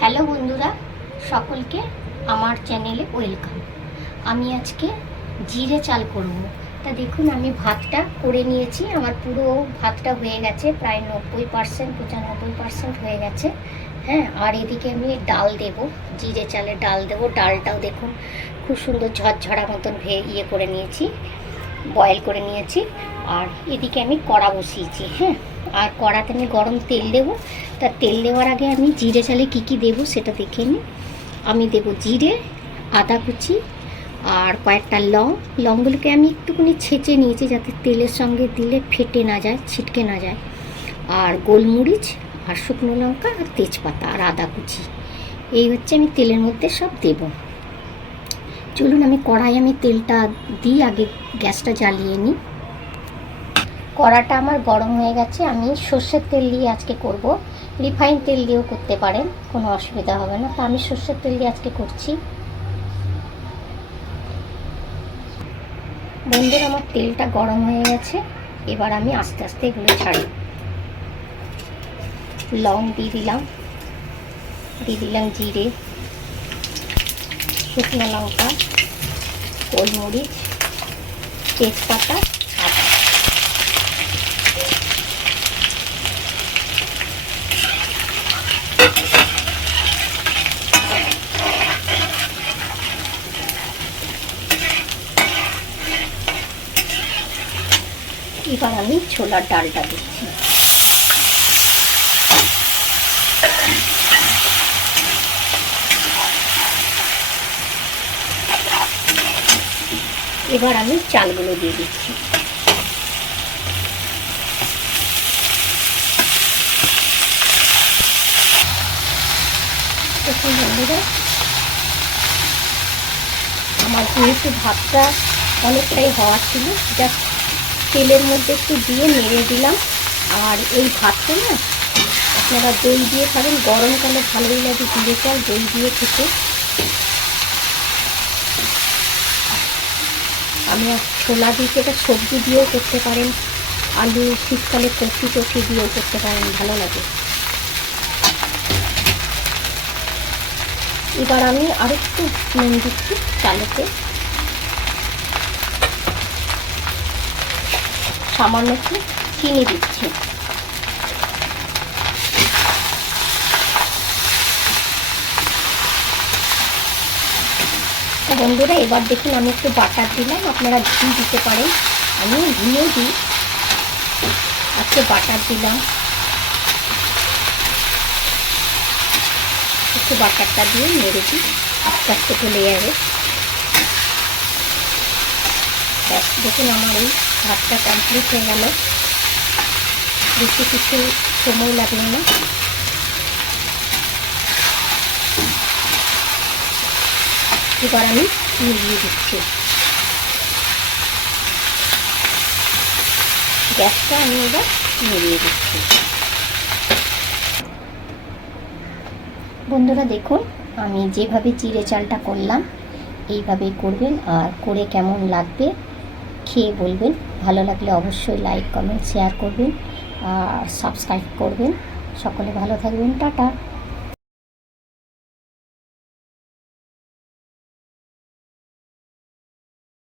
Hello বন্ধুরা, সকলকে আমার চ্যানেলে ওয়েলকাম। আমি আজকে জিরে চাল করব। তা দেখুন, আমি ভাতটা করে নিয়েছি। আমার পুরো ভাতটা হয়ে গেছে, প্রায় 90% 95% হয়ে গেছে। হ্যাঁ, আর এদিকে আমি ডাল দেব, জিরে চালের ডাল দেব। ডালটাও দেখুন খুব সুন্দর ঝরঝরা মতন করে নিয়েছি, বয়েল করে নিয়েছি। আর এদিকে আমি কড়া বসিয়েছি। হ্যাঁ, আর কড়াতে আমি গরম তেল দেবো। তা তেল দেওয়ার আগে আমি জিরে চালে কী কী দেবো সেটা দেখে নিই। আমি দেবো জিরে, আদা কুচি, আর কয়েকটা লংগুলোকে আমি একটুখানি ছেঁচে নিয়েছি যাতে তেলের সঙ্গে দিলে ফেটে না যায়, ছিটকে না যায়। আর গোলমরিচ, আর শুকনো লঙ্কা, আর তেজপাতা, আর আদা কুচি। এই হচ্ছে আমি তেলের মধ্যে সব দেবো। চলুন আমি তেলটা দিই, আগে গ্যাসটা জ্বালিয়ে নিই। কড়াটা আমার গরম হয়ে গেছে। আমি সর্ষের তেল দিয়ে আজকে করব। রিফাইন তেল দিয়েও করতে পারেন, কোনো অসুবিধা হবে না। তো আমি সর্ষের তেল দিয়ে আজকে করছি। বন্ধুরা, আমার তেলটা গরম হয়ে গেছে। এবার আমি আস্তে আস্তে এগুলো ছাড়ি। লং দিয়ে দিলাম জিরে, শুকনো লঙ্কা, গোলমরিচ, তেজপাতা, আদা। এবার আমি ছোলার ডালটা দিচ্ছি। এবার আমি চালগুলো দিয়ে দিচ্ছি। দেখুন বন্ধুরা, আমার যেহেতু ভাতটা অনেকটাই হওয়া ছিল, জাস্ট তেলের মধ্যে একটু দিয়ে নেড়ে দিলাম। আর এই ভাতটা না আপনারা দই দিয়ে খাবেন, গরমকালে ভালোই লাগে জিরে চাল দই দিয়ে খেতে। আমি ছোলা দিয়ে এটা সবজি দিয়েও করতে পারেন, আলু শীতকালে কচি দিয়েও করতে পারেন, ভালো লাগে। এবার আমি আরেকটু নুন দিচ্ছি চালেতে, সামান্য একটু চিনি দিচ্ছি। বন্ধুরা, এবার দেখুন আমি একটু বাটার দিলাম, আপনারা ঘি দিতে পারেন, আমি ঘিও দিই। আজকে বাটার দিলাম, একটু বাটারটা দিয়ে নেড়ে দিই, আস্তে আস্তে গলে যাবে। ব্যাস, দেখুন আমার এই ভাতটা কমপ্লিট হয়ে গেল, বেশি কিছু সময় লাগলো না। এবার আমি মিলিয়ে দিচ্ছি। গ্যাসটা আমি এবার মিলিয়ে দিচ্ছি। বন্ধুরা দেখুন, আমি যেভাবে জিরে চালটা করলাম এইভাবেই করবেন, আর করে কেমন লাগবে খেয়ে বলবেন। ভালো লাগলে অবশ্যই লাইক কমেন্ট শেয়ার করবেন আর সাবস্ক্রাইব করবেন। সকলে ভালো থাকবেন, টাটা।